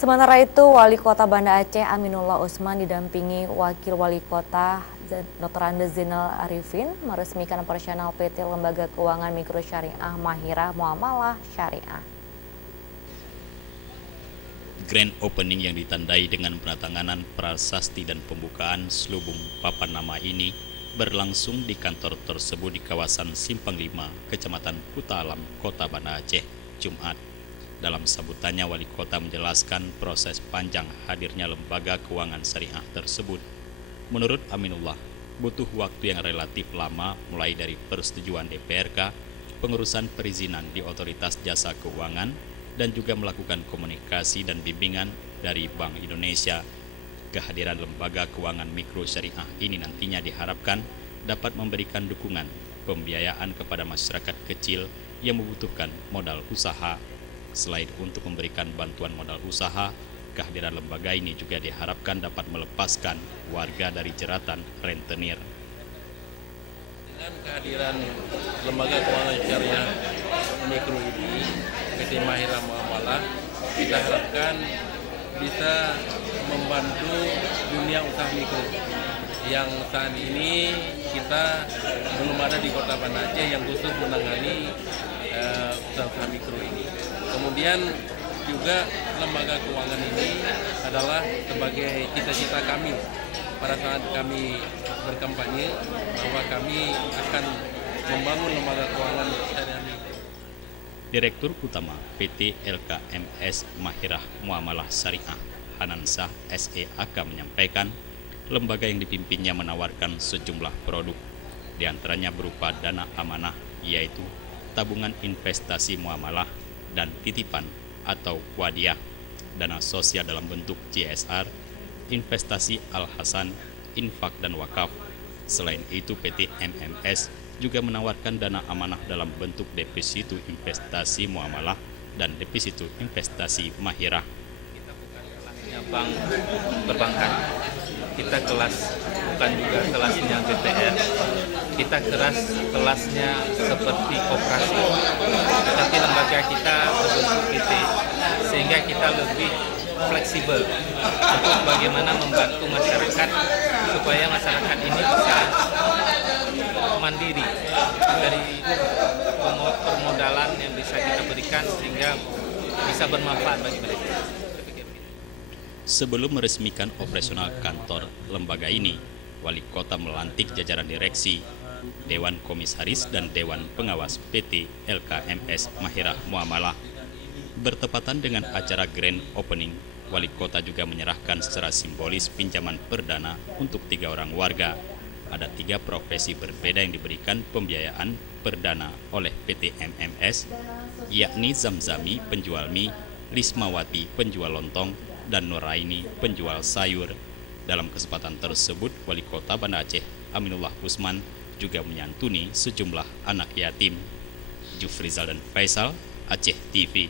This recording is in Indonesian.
Sementara itu, Wali Kota Banda Aceh Aminullah Usman didampingi Wakil Wali Kota Dr. Andes Zainal Arifin meresmikan operasional PT Lembaga Keuangan Mikro Syariah Mahirah Muamalah Syariah. Grand opening yang ditandai dengan penatanganan prasasti dan pembukaan selubung papan nama ini berlangsung di kantor tersebut di kawasan Simpang 5, Kecamatan Kuta Alam, Kota Banda Aceh, Jumat. Dalam sambutannya, Wali Kota menjelaskan proses panjang hadirnya lembaga keuangan syariah tersebut. Menurut Aminullah, butuh waktu yang relatif lama mulai dari persetujuan DPRK, pengurusan perizinan di Otoritas Jasa Keuangan, dan juga melakukan komunikasi dan bimbingan dari Bank Indonesia. Kehadiran lembaga keuangan mikro syariah ini nantinya diharapkan dapat memberikan dukungan pembiayaan kepada masyarakat kecil yang membutuhkan modal usaha. Selain untuk memberikan bantuan modal usaha, kehadiran lembaga ini juga diharapkan dapat melepaskan warga dari jeratan rentenir. Dengan kehadiran lembaga keuangan syariah mikro ini, PT Mahirah Muamalah, kita harapkan bisa membantu dunia usaha mikro yang saat ini kita belum ada di Kota Banda Aceh yang khusus menangani usaha mikro ini. Kemudian juga lembaga keuangan ini adalah sebagai cita-cita kami pada saat kami berkampanye bahwa kami akan membangun lembaga keuangan syariah mikro. Direktur Utama PT LKMS Mahirah Muamalah Syariah Hanansah SEAK menyampaikan lembaga yang dipimpinnya menawarkan sejumlah produk, diantaranya berupa dana amanah, yaitu tabungan investasi muamalah dan titipan atau wadiah, dana sosial dalam bentuk CSR, investasi Al-Hasan, infak dan wakaf. Selain itu, PT MMS juga menawarkan dana amanah dalam bentuk deposito investasi muamalah dan deposito investasi mahirah. Kita bukan kelasnya bank perbankan, kita bukan juga kelasnya BTN, kita kelasnya seperti koperasi, tapi lembaga kita berbentuk PT, sehingga kita lebih fleksibel untuk bagaimana membantu masyarakat supaya masyarakat ini bisa mandiri dari permodalan yang bisa kita berikan sehingga bisa bermanfaat bagi mereka. Sebelum meresmikan operasional kantor lembaga ini, Wali Kota melantik jajaran direksi, Dewan Komisaris dan Dewan Pengawas PT LKMS Mahirah Muamalah. Bertepatan dengan acara Grand Opening, Wali Kota juga menyerahkan secara simbolis pinjaman perdana untuk 3 orang warga. Ada 3 profesi berbeda yang diberikan pembiayaan perdana oleh PT MMS, yakni Zamzami penjual mie, Lismawati penjual lontong, dan Nuraini penjual sayur. Dalam kesempatan tersebut, Wali Kota Banda Aceh Aminullah Usman juga menyantuni sejumlah anak yatim. Jufrizal dan Faisal, Aceh TV.